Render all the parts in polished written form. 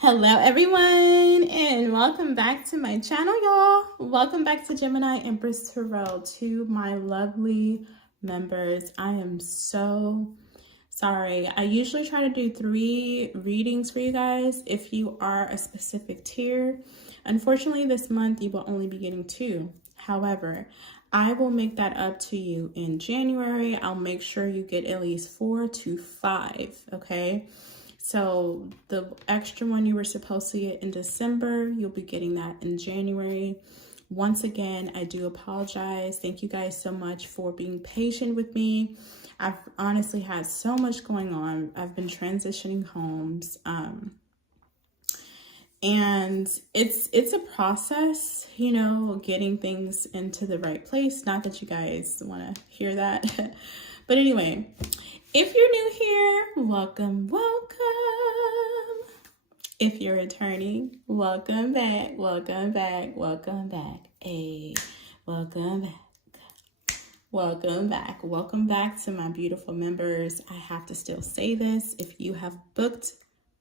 Hello everyone, and welcome back to my channel, y'all. Welcome back to Gemini Empress Tarot. To my lovely members, I am so sorry. I usually try to do 3 readings for you guys if you are a specific tier. Unfortunately, this month you will only be getting 2. However, I will make that up to you in January. I'll make sure you get at least 4 to 5, okay? So the extra one you were supposed to get in December, you'll be getting that in January. Once again, I do apologize. Thank you guys so much for being patient with me. I've honestly had so much going on. I've been transitioning homes. And it's a process, you know, getting things into the right place. Not that you guys want to hear that. But anyway, if you're new here, welcome. If you're returning, welcome back. Hey, welcome back. Welcome back to my beautiful members. I have to still say this. If you have booked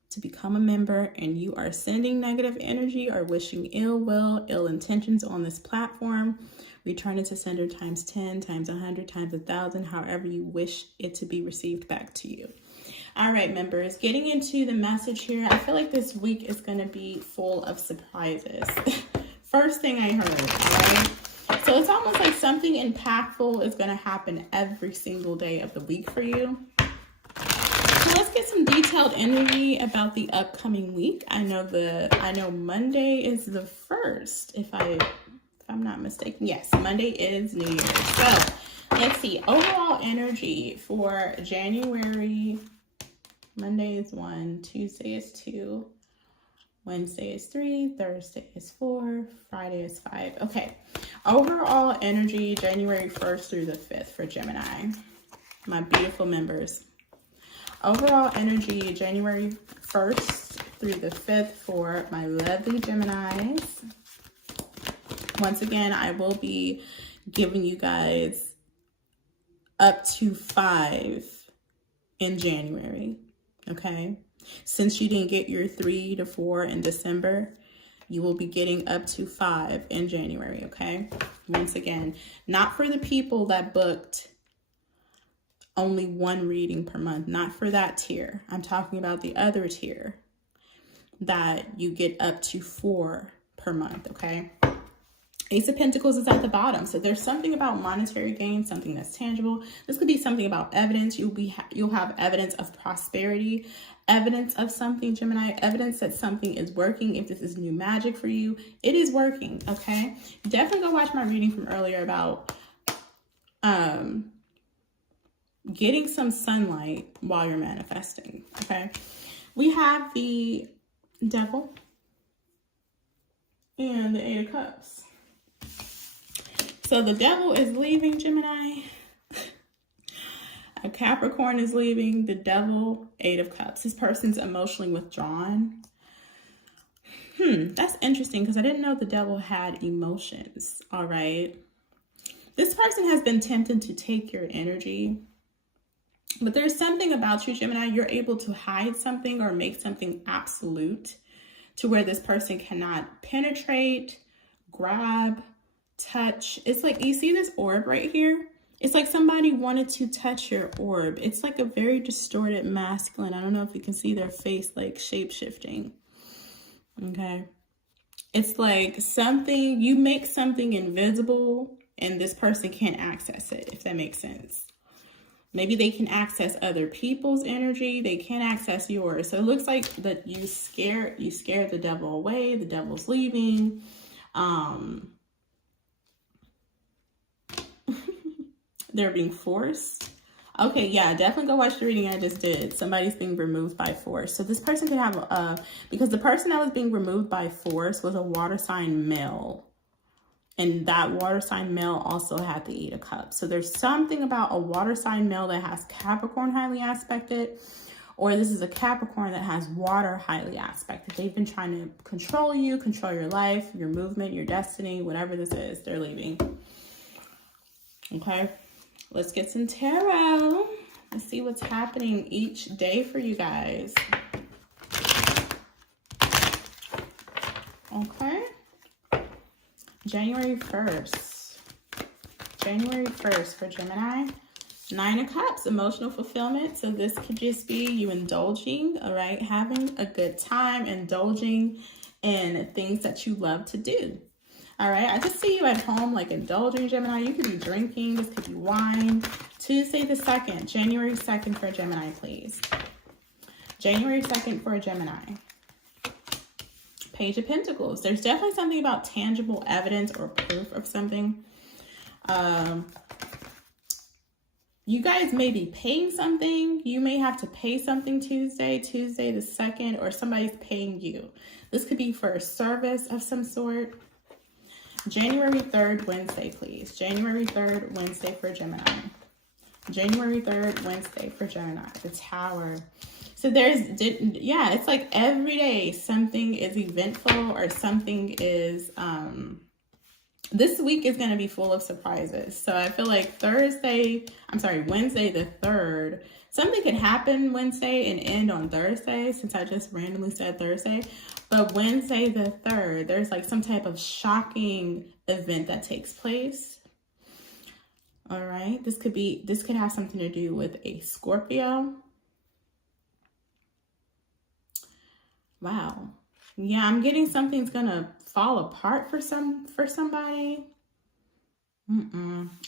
to become a member and you are sending negative energy or wishing ill will, ill intentions on this platform, return it to sender times 10, times 100, times 1,000, however you wish it to be received back to you. All right, members, getting into the message here. I feel like this week is going to be full of surprises. First thing I heard, all right? So it's almost like something impactful is going to happen every single day of the week for you. So let's get some detailed energy about the upcoming week. I know Monday is the 1st, if I'm not mistaken. Yes, Monday is New Year's. So let's see. Overall energy for January. Monday is 1, Tuesday is 2, Wednesday is 3, Thursday is 4, Friday is 5. Okay. Overall energy January 1st through the 5th for Gemini. My beautiful members. Overall energy January 1st through the 5th for my lovely Geminis. Once again, I will be giving you guys up to 5 in January, okay? Since you didn't get your 3 to 4 in December, you will be getting up to 5 in January, okay? Once again, not for the people that booked only 1 reading per month, not for that tier. I'm talking about the other tier that you get up to 4 per month, okay? Ace of Pentacles is at the bottom. So there's something about monetary gain, something that's tangible. This could be something about evidence. You'll have evidence of prosperity, evidence of something, Gemini, evidence that something is working. If this is new magic for you, it is working, okay? Definitely go watch my reading from earlier about getting some sunlight while you're manifesting, okay? We have the Devil and the 8 of Cups. So the Devil is leaving, Gemini. A Capricorn is leaving. The Devil, 8 of Cups. This person's emotionally withdrawn. That's interesting because I didn't know the Devil had emotions, all right? This person has been tempted to take your energy. But there's something about you, Gemini. You're able to hide something or make something absolute to where this person cannot penetrate, grab, touch. It's like, you see this orb right here? It's like somebody wanted to touch your orb. It's like a very distorted masculine. I don't know if you can see their face like shape-shifting. Okay. It's like something, you make something invisible and this person can't access it, if that makes sense. Maybe they can access other people's energy. They can't access yours. So it looks like that you scared the Devil away. The Devil's leaving. They're being forced. Okay, yeah, definitely go watch the reading I just did. Somebody's being removed by force. So this person could have because the person that was being removed by force was a water sign male. And that water sign male also had the 8 of Cups. So there's something about a water sign male that has Capricorn highly aspected, or this is a Capricorn that has water highly aspected. They've been trying to control you, control your life, your movement, your destiny, whatever this is, they're leaving. Okay, let's get some tarot. Let's see what's happening each day for you guys. Okay. January 1st. January 1st for Gemini. 9 of Cups, emotional fulfillment. So this could just be you indulging, all right? Having a good time, indulging in things that you love to do. All right, I just see you at home, like indulging, Gemini. You could be drinking. This could be wine. Tuesday the 2nd, January 2nd for Gemini, please. January 2nd for Gemini. Page of Pentacles. There's definitely something about tangible evidence or proof of something. You guys may be paying something. You may have to pay something Tuesday the 2nd, or somebody's paying you. This could be for a service of some sort. January 3rd, Wednesday, please. January 3rd, Wednesday for Gemini. January 3rd, Wednesday for Gemini. The Tower. So yeah, it's like every day something is eventful or something is, this week is going to be full of surprises. So I feel like Wednesday the 3rd, something could happen Wednesday and end on Thursday, since I just randomly said Thursday. But Wednesday the 3rd, there's like some type of shocking event that takes place. All right. This could have something to do with a Scorpio. Wow. Yeah, I'm getting something's going to fall apart for somebody.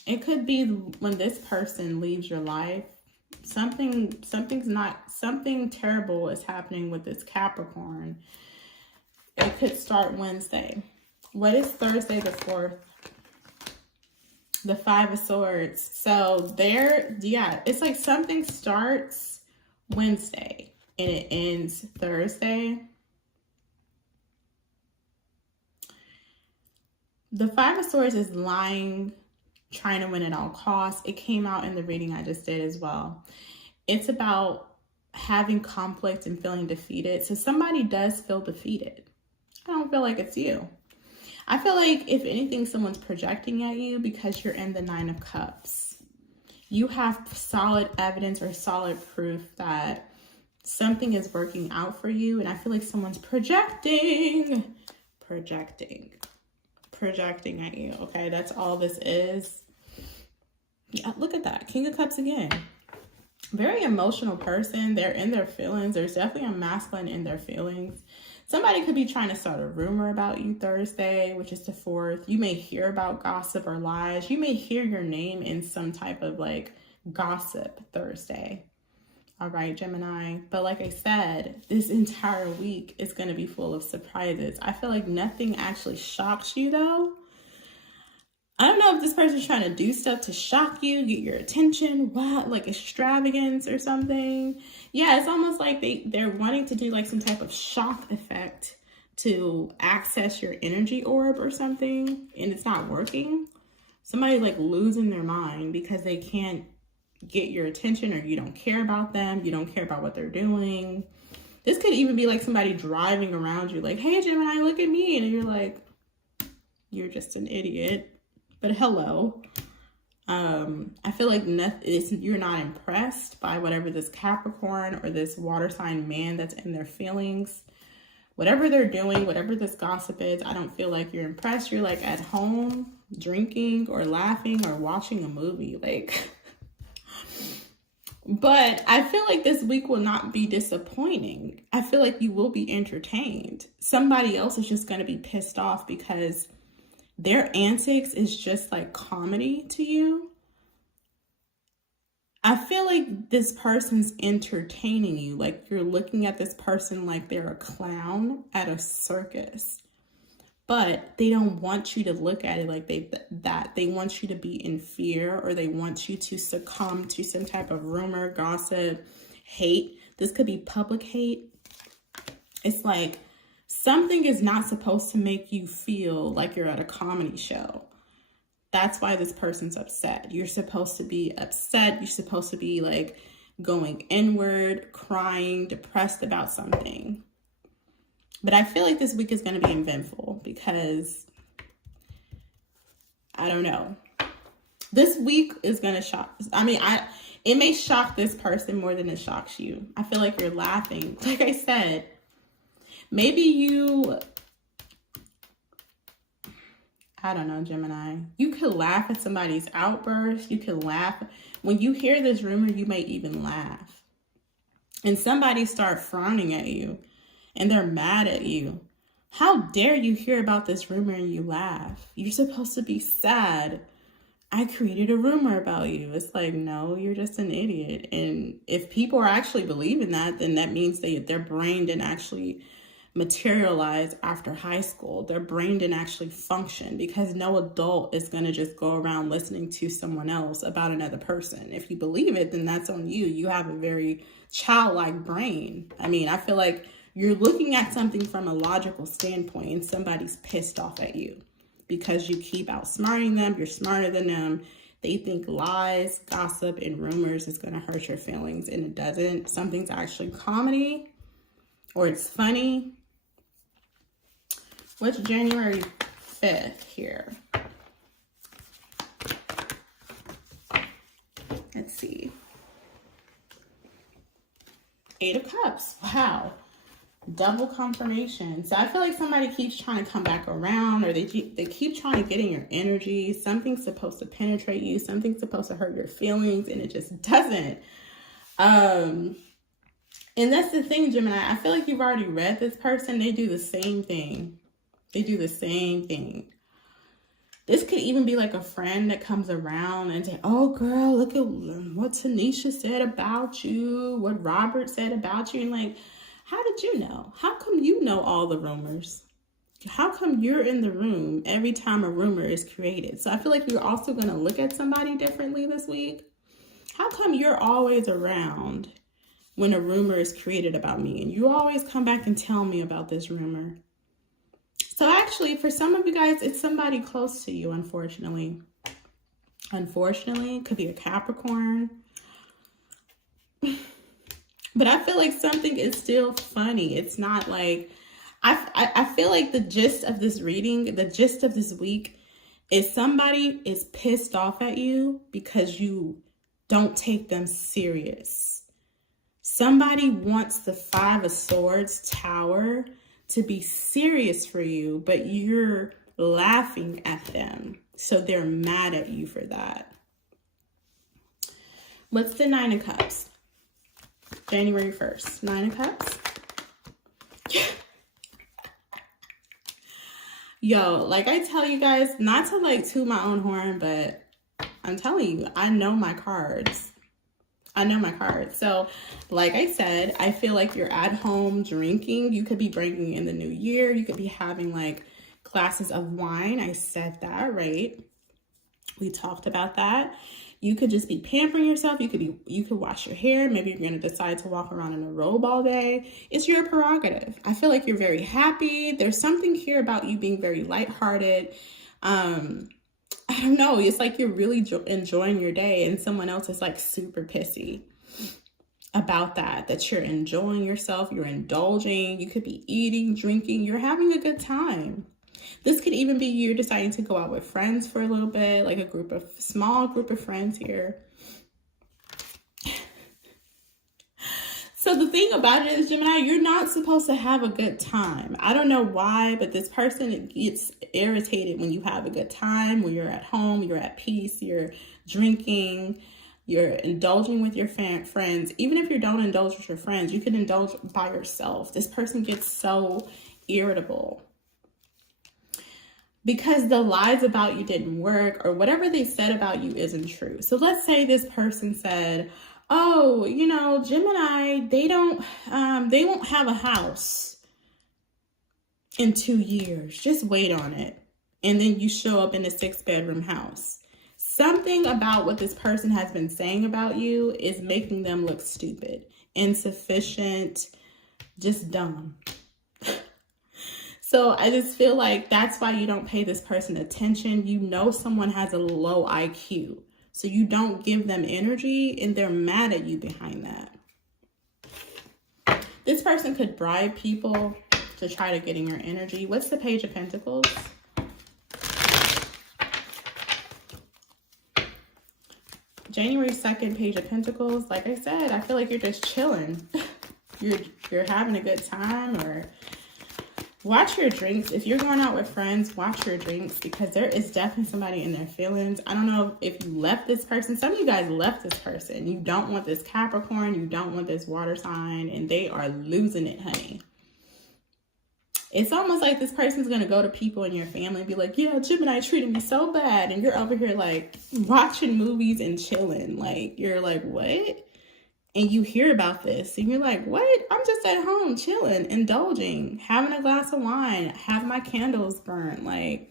It could be when this person leaves your life. Something terrible is happening with this Capricorn. It could start Wednesday. What is Thursday the 4th? The 5 of Swords. So it's like something starts Wednesday and it ends Thursday. The 5 of Swords is lying, trying to win at all costs. It came out in the reading I just did as well. It's about having conflict and feeling defeated. So somebody does feel defeated. I don't feel like it's you. I feel like if anything, someone's projecting at you because you're in the 9 of Cups. You have solid evidence or solid proof that something is working out for you. And I feel like someone's projecting at you. Okay, that's all this is. Yeah, look at that. King of Cups again. Very emotional person. They're in their feelings. There's definitely a masculine in their feelings. Somebody could be trying to start a rumor about you Thursday, which is the 4th. You may hear about gossip or lies. You may hear your name in some type of like gossip Thursday. All right, Gemini. But like I said, this entire week is going to be full of surprises. I feel like nothing actually shocks you though. I don't know if this person's trying to do stuff to shock you, get your attention, what, like extravagance or something. Yeah, it's almost like they're wanting to do like some type of shock effect to access your energy orb or something, and it's not working. Somebody's like losing their mind because they can't get your attention, or you don't care about them, you don't care about what they're doing. This could even be like somebody driving around you like, hey Gemini, look at me, and you're like, you're just an idiot. But hello. I feel like you're not impressed by whatever this Capricorn or this water sign man that's in their feelings, whatever they're doing, whatever this gossip is. I don't feel like you're impressed. You're like at home drinking or laughing or watching a movie, like. But I feel like this week will not be disappointing. I feel like you will be entertained. Somebody else is just going to be pissed off because their antics is just like comedy to you. I feel like this person's entertaining you. Like you're looking at this person like they're a clown at a circus. But they don't want you to look at it like that. They want you to be in fear, or they want you to succumb to some type of rumor, gossip, hate. This could be public hate. It's like something is not supposed to make you feel like you're at a comedy show. That's why this person's upset. You're supposed to be upset. You're supposed to be like going inward, crying, depressed about something. But I feel like this week is going to be eventful because, I don't know. This week is going to shock. It may shock this person more than it shocks you. I feel like you're laughing. Like I said, maybe you I don't know, Gemini. You could laugh at somebody's outburst. You could laugh. When you hear this rumor, you may even laugh. And somebody start frowning at you and they're mad at you. How dare you hear about this rumor and you laugh? You're supposed to be sad. I created a rumor about you. It's like, no, you're just an idiot. And if people are actually believing that, then that means their brain didn't actually materialize after high school. Their brain didn't actually function, because no adult is going to just go around listening to someone else about another person. If you believe it, then that's on you. You have a very childlike brain. I mean, I feel like you're looking at something from a logical standpoint and somebody's pissed off at you because you keep outsmarting them. You're smarter than them. They think lies, gossip, and rumors is going to hurt your feelings, and it doesn't. Something's actually comedy or it's funny. What's January 5th here? Let's see. 8 of Cups. Wow. Double confirmation. So I feel like somebody keeps trying to come back around, or they keep trying to get in your energy. Something's supposed to penetrate you. Something's supposed to hurt your feelings, and it just doesn't. And that's the thing, Gemini. I feel like you've already read this person. They do the same thing. They do the same thing. This could even be like a friend that comes around and say, oh, girl, look at what Tanisha said about you, what Robert said about you. And like, how did you know? How come you know all the rumors? How come you're in the room every time a rumor is created? So I feel like you're also going to look at somebody differently this week. How come you're always around when a rumor is created about me, and you always come back and tell me about this rumor? So actually, for some of you guys, it's somebody close to you, unfortunately. Unfortunately, it could be a Capricorn. But I feel like something is still funny. It's not like, I feel like the gist of this reading, the gist of this week, is somebody is pissed off at you because you don't take them serious. Somebody wants the 5 of Swords Tower to be serious for you, but you're laughing at them. So they're mad at you for that. What's the 9 of Cups? January 1st. 9 of Cups. Yo, like I tell you guys, not to like toot my own horn, but I'm telling you, I know my cards. I know my cards. So like I said, I feel like you're at home drinking. You could be drinking in the new year. You could be having like glasses of wine. I said that, right? We talked about that. You could just be pampering yourself. You could wash your hair. Maybe you're going to decide to walk around in a robe all day. It's your prerogative. I feel like you're very happy. There's something here about you being very lighthearted. I don't know. It's like you're really enjoying your day, and someone else is like super pissy about that you're enjoying yourself. You're indulging. You could be eating, drinking. You're having a good time. This could even be you deciding to go out with friends for a little bit, like a small group of friends here. So the thing about it is, Gemini, you're not supposed to have a good time. I don't know why, but this person gets irritated when you have a good time, when you're at home, you're at peace, you're drinking, you're indulging with your friends. Even if you don't indulge with your friends, you can indulge by yourself. This person gets so irritable because the lies about you didn't work, or whatever they said about you isn't true. So let's say this person said, oh, you know, Gemini, they won't have a house in 2 years. Just wait on it. And then you show up in a 6-bedroom house. Something about what this person has been saying about you is making them look stupid, insufficient, just dumb. So I just feel like that's why you don't pay this person attention. You know someone has a low IQ. So you don't give them energy, and they're mad at you behind that. This person could bribe people to try to get in your energy. What's the Page of Pentacles? January 2nd, Page of Pentacles. Like I said, I feel like you're just chilling. You're having a good time, or Watch your drinks. If you're going out with friends, watch your drinks, because there is definitely somebody in their feelings. I don't know if you left this person. Some of you guys left this person. You don't want this Capricorn. You don't want this water sign, and they are losing it, honey. It's almost like this person's going to go to people in your family and be like, yeah, Gemini treated me so bad. And you're over here like watching movies and chilling. Like, you're like, what? And you hear about this and you're like, what? I'm just at home chilling, indulging, having a glass of wine, having my candles burnt. Like,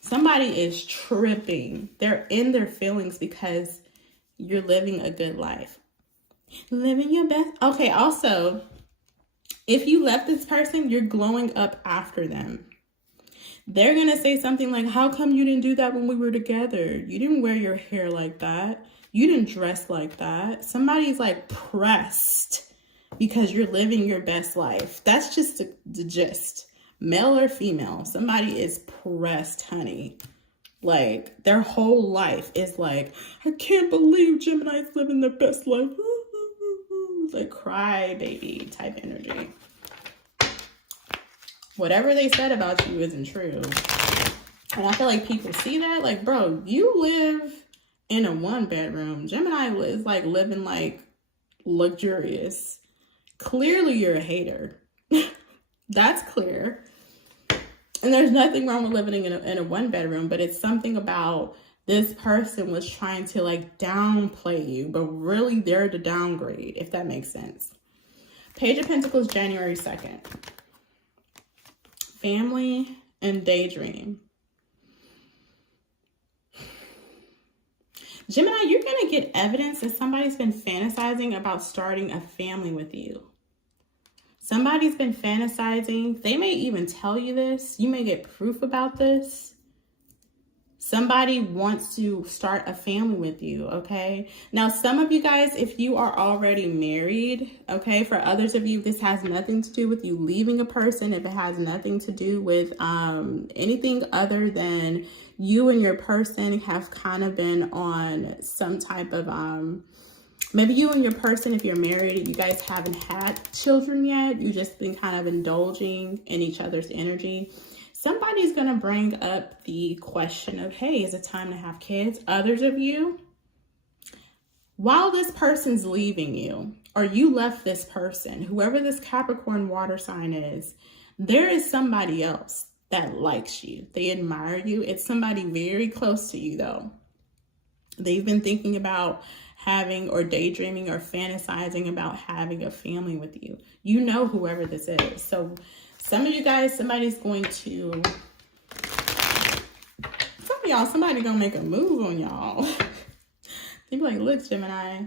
somebody is tripping. They're in their feelings because you're living a good life. Living your best. Okay, also, if you left this person, you're glowing up after them. They're going to say something like, how come you didn't do that when we were together? You didn't wear your hair like that. You didn't dress like that. Somebody's like pressed because you're living your best life. That's just the gist. Male or female, somebody is pressed, honey. Like, their whole life is like, I can't believe Gemini's living their best life. Like, cry baby type energy. Whatever they said about you isn't true. And I feel like people see that. Like, bro, you live in a 1-bedroom. Gemini is like living like luxurious. Clearly you're a hater. That's clear. And there's nothing wrong with living in a 1-bedroom, but it's something about this person was trying to like downplay you, but really they're the downgrade, if that makes sense. Page of Pentacles, January 2nd. Family and daydream. Gemini, you're going to get evidence that somebody's been fantasizing about starting a family with you. Somebody's been fantasizing. They may even tell you this. You may get proof about this. Somebody wants to start a family with you, okay? Now, some of you guys, if you are already married, okay, for others of you, this has nothing to do with you leaving a person. If it has nothing to do with anything other than you and your person have kind of been on some type of, maybe you and your person, if you're married, you guys haven't had children yet. You've just been kind of indulging in each other's energy. Somebody's going to bring up the question of, hey, is it time to have kids? Others of you, while this person's leaving you, or you left this person, whoever this Capricorn water sign is, there is somebody else that likes you. They admire you. It's somebody very close to you, though. They've been thinking about having or daydreaming or fantasizing about having a family with you. You know whoever this is. So some of you guys, somebody's going to, some of y'all, somebody gonna make a move on y'all. They be like, look, Gemini,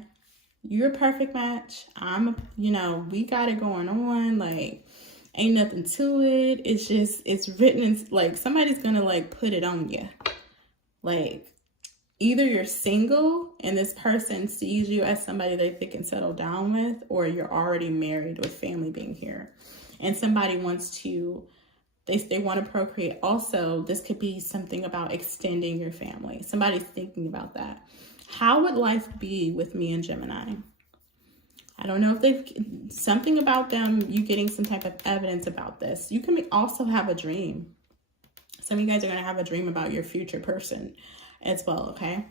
you're a perfect match. We got it going on. Like, ain't nothing to it. It's just, it's written in, like, somebody's gonna like put it on you. Like, either you're single and this person sees you as somebody they can settle down with, or you're already married with family being here. And somebody wants to, they want to procreate. Also, this could be something about extending your family. Somebody's thinking about that. How would life be with me and Gemini? I don't know if something about them, you getting some type of evidence about this. You can also have a dream. Some of you guys are going to have a dream about your future person as well, okay?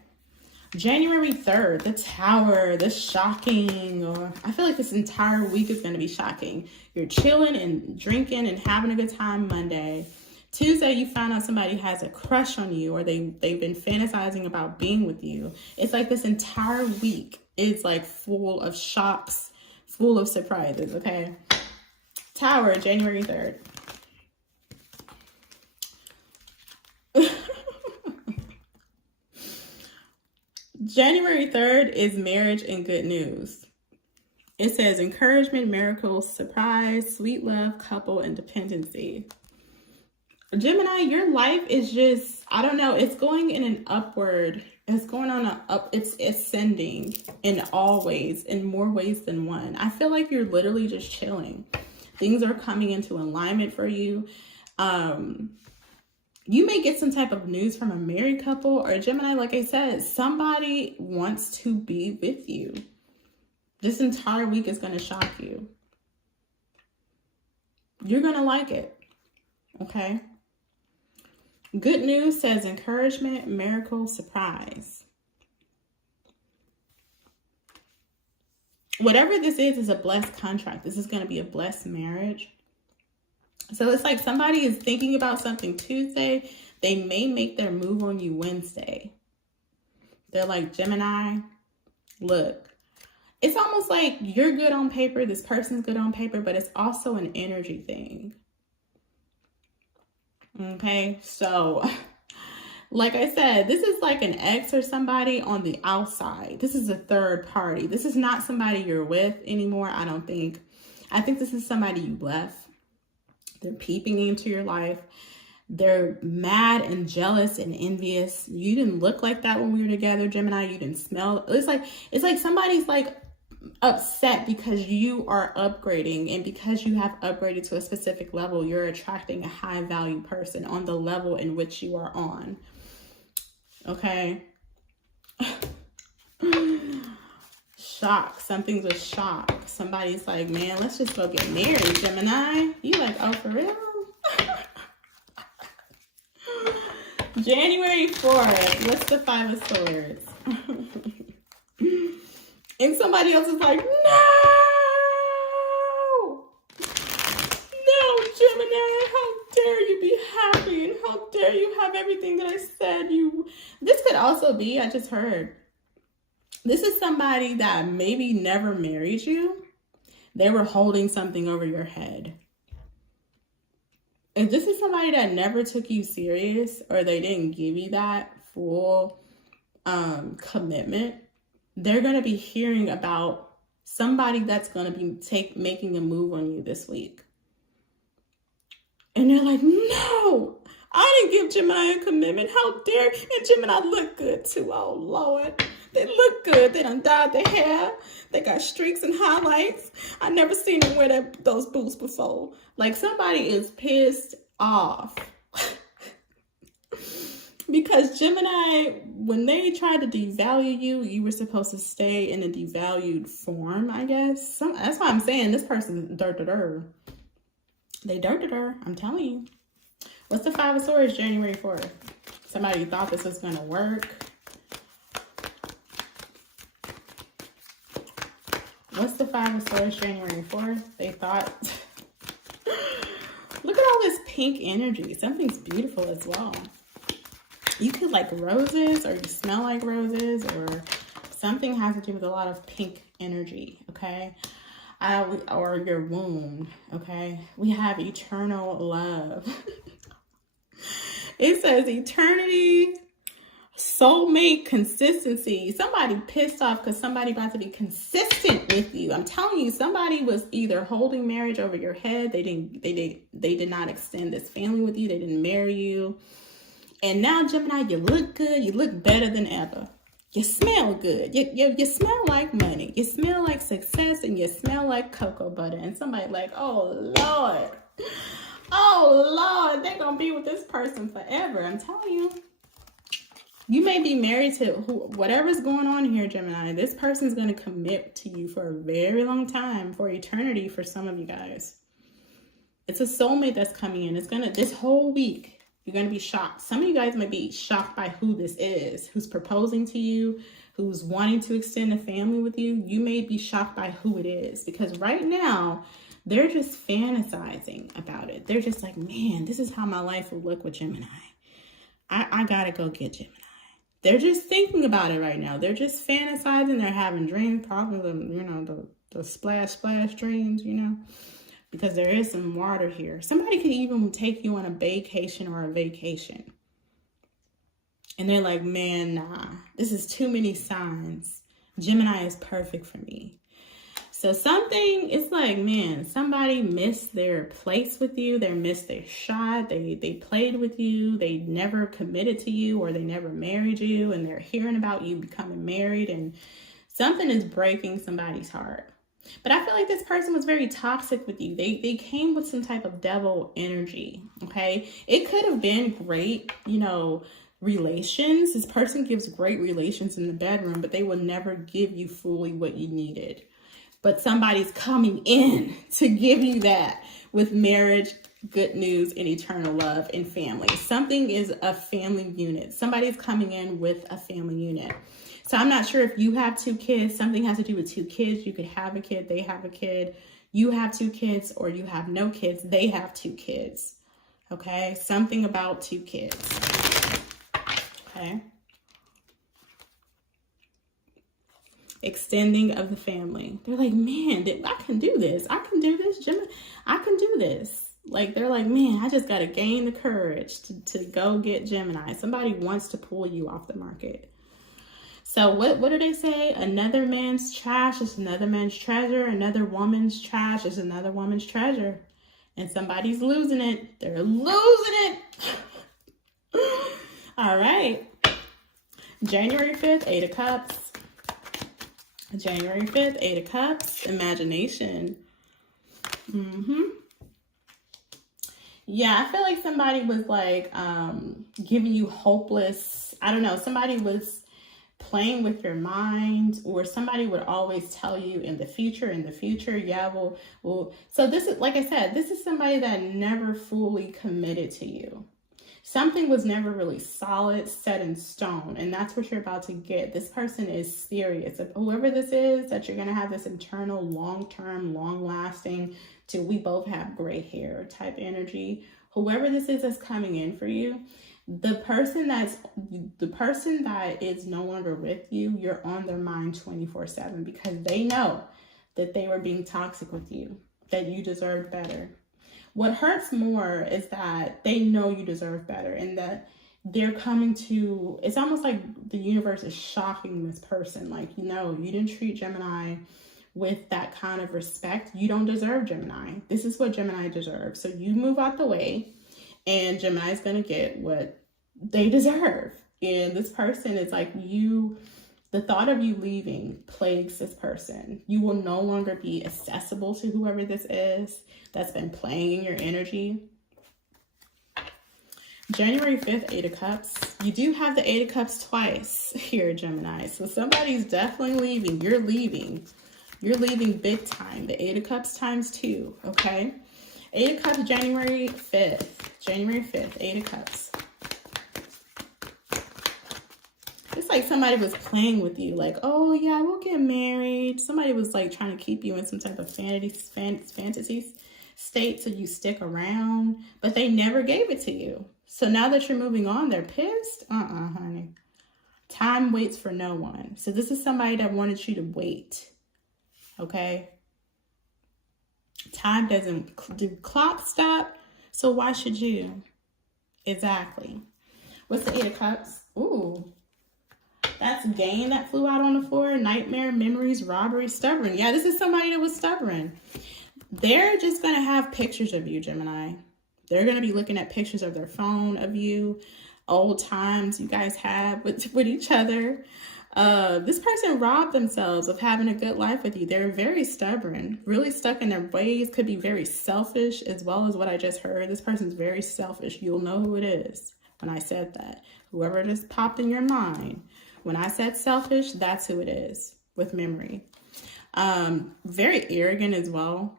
January 3rd, the Tower, the shocking, or I feel like this entire week is going to be shocking. You're chilling and drinking and having a good time Monday. Tuesday, you found out somebody has a crush on you, or they've been fantasizing about being with you. It's like this entire week is like full of shocks, full of surprises, okay? Tower, January 3rd. January 3rd is marriage and good news. It says encouragement, miracles, surprise, sweet love, couple, and dependency. Gemini, your life is just, I don't know, it's going in an upward, it's going on an up, it's ascending in all ways, in more ways than one. I feel like you're literally just chilling. Things are coming into alignment for you. You may get some type of news from a married couple, or Gemini, like I said, somebody wants to be with you. This entire week is going to shock you. You're going to like it. okay? Good news says encouragement, miracle, surprise. Whatever this is a blessed contract. This is going to be a blessed marriage. So it's like somebody is thinking about something Tuesday. They may make their move on you Wednesday. They're like, Gemini, look. It's almost like you're good on paper. This person's good on paper, but it's also an energy thing. Okay, so like I said, this is like an ex or somebody on the outside. This is a third party. This is not somebody you're with anymore, I don't think. I think this is somebody you left. They're peeping into your life. They're mad and jealous and envious. You didn't look like that when we were together, Gemini. You didn't smell. It's like somebody's like upset because you are upgrading, and because you have upgraded to a specific level, you're attracting a high value person on the level in which you are on. Okay. Shock. Something's a shock. Somebody's like, man, let's just go get married, Gemini. You like, oh, for real? January 4th. What's the 5 of Swords? And somebody else is like, no! No, Gemini, how dare you be happy, and how dare you have everything that I said you... This could also be, I just heard, this is somebody that maybe never married you. They were holding something over your head. If this is somebody that never took you serious, or they didn't give you that full commitment, they're going to be hearing about somebody that's going to be making a move on you this week. And they're like, no, I didn't give Gemini a commitment. How dare? And Gemini look good too. Oh, Lord. They look good. They done dyed their hair. They got streaks and highlights. I never seen them wear those boots before. Like, somebody is pissed off. Because Gemini, when they tried to devalue you, you were supposed to stay in a devalued form, I guess. That's why I'm saying this person dirt. They dirted her. I'm telling you. What's the 5 of Swords, January 4th? Somebody thought this was going to work. What's the 5 of Swords, January 4th? They thought... Look at all this pink energy. Something's beautiful as well. You could like roses, or you smell like roses, or something has to do with a lot of pink energy, okay? Or your womb, okay? We have eternal love. It says eternity, soulmate, consistency. Somebody pissed off because somebody about to be consistent with you. I'm telling you, somebody was either holding marriage over your head. They did not extend this family with you. They didn't marry you. And now, Gemini, you look good. You look better than ever. You smell good. You smell like money. You smell like success, and you smell like cocoa butter. And somebody like, oh, Lord. Oh, Lord. They're going to be with this person forever. I'm telling you. You may be married to whatever's going on here, Gemini. This person's going to commit to you for a very long time, for eternity for some of you guys. It's a soulmate that's coming in. It's going to, this whole week, you're going to be shocked. Some of you guys might be shocked by who this is, who's proposing to you, who's wanting to extend a family with you. You may be shocked by who it is, because right now they're just fantasizing about it. They're just like, man, this is how my life will look with Gemini. I got to go get Gemini. They're just thinking about it right now. They're just fantasizing. They're having dreams, probably the splash dreams, because there is some water here. Somebody could even take you on a vacation or a vacation. And they're like, man, nah, this is too many signs. Gemini is perfect for me. So something, it's like, man, somebody missed their place with you. They missed their shot. They played with you. They never committed to you, or they never married you. And they're hearing about you becoming married. And something is breaking somebody's heart. But I feel like this person was very toxic with you. They came with some type of devil energy, okay? It could have been great, relations. This person gives great relations in the bedroom, but they will never give you fully what you needed. But somebody's coming in to give you that with marriage good news and eternal love and family. Something is a family unit. Somebody's coming in with a family unit. So I'm not sure if you have 2 kids. Something has to do with 2 kids. You could have a kid, they have a kid. You have 2 kids, or you have no kids, they have 2 kids. Okay, something about 2 kids. Okay. Extending of the family. They're like, man, I can do this. I can do this, Gemini. I can do this. Like, they're like, man, I just got to gain the courage to go get Gemini. Somebody wants to pull you off the market. So what do they say? Another man's trash is another man's treasure. Another woman's trash is another woman's treasure. And somebody's losing it. They're losing it. All right. January 5th, 8 of Cups. January 5th, 8 of Cups. Imagination. Yeah, I feel like somebody was like giving you hopeless. I don't know. Somebody was playing with your mind, or somebody would always tell you in the future, yeah, well. So this is, like I said, this is somebody that never fully committed to you. Something was never really solid, set in stone, and that's what you're about to get. This person is serious. Whoever this is, that you're going to have this internal, long-term, long-lasting, till we both have gray hair type energy. Whoever this is that's coming in for you, the person that is no longer with you, you're on their mind 24/7, because they know that they were being toxic with you, that you deserve better. What hurts more is that they know you deserve better, and that they're coming to, it's almost like the universe is shocking this person. Like, you know, you didn't treat Gemini with that kind of respect. You don't deserve Gemini. This is what Gemini deserves. So you move out the way, and Gemini is going to get what they deserve. And this person is like, the thought of you leaving plagues this person. You will no longer be accessible to whoever this is that's been playing in your energy. January 5th, 8 of Cups. You do have the 8 of Cups twice here, Gemini. So somebody's definitely leaving. You're leaving. You're leaving big time. The 8 of Cups times 2, okay? 8 of Cups, January 5th. January 5th, 8 of Cups. It's like somebody was playing with you, like, oh yeah, we'll get married. Somebody was like trying to keep you in some type of fantasy state so you stick around, but they never gave it to you. So now that you're moving on, they're pissed. Honey. Time waits for no one. So this is somebody that wanted you to wait. Okay? Time doesn't do clock stop, so why should you? Exactly. What's the 8 of Cups? Ooh. That's gain that flew out on the floor. Nightmare, memories, robbery, stubborn. Yeah, this is somebody that was stubborn. They're just going to have pictures of you, Gemini. They're going to be looking at pictures of their phone of you, old times you guys had with each other. This person robbed themselves of having a good life with you. They're very stubborn, really stuck in their ways, could be very selfish, as well as what I just heard. This person's very selfish. You'll know who it is when I said that. Whoever just popped in your mind. When I said selfish, that's who it is with memory. Very arrogant as well.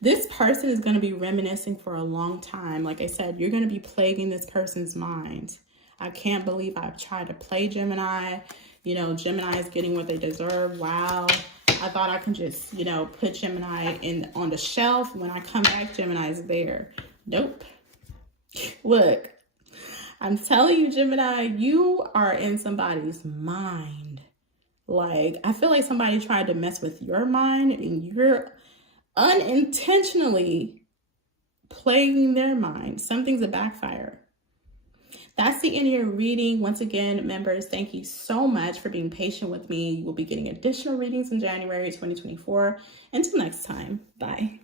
This person is going to be reminiscing for a long time. Like I said, you're going to be plaguing this person's mind. I can't believe I've tried to play Gemini. You know, Gemini is getting what they deserve. Wow. I thought I could just, you know, put Gemini on the shelf. When I come back, Gemini is there. Nope. Look. I'm telling you, Gemini, you are in somebody's mind. Like, I feel like somebody tried to mess with your mind, and you're unintentionally plaguing their mind. Something's a backfire. That's the end of your reading. Once again, members, thank you so much for being patient with me. You will be getting additional readings in January 2024. Until next time, bye.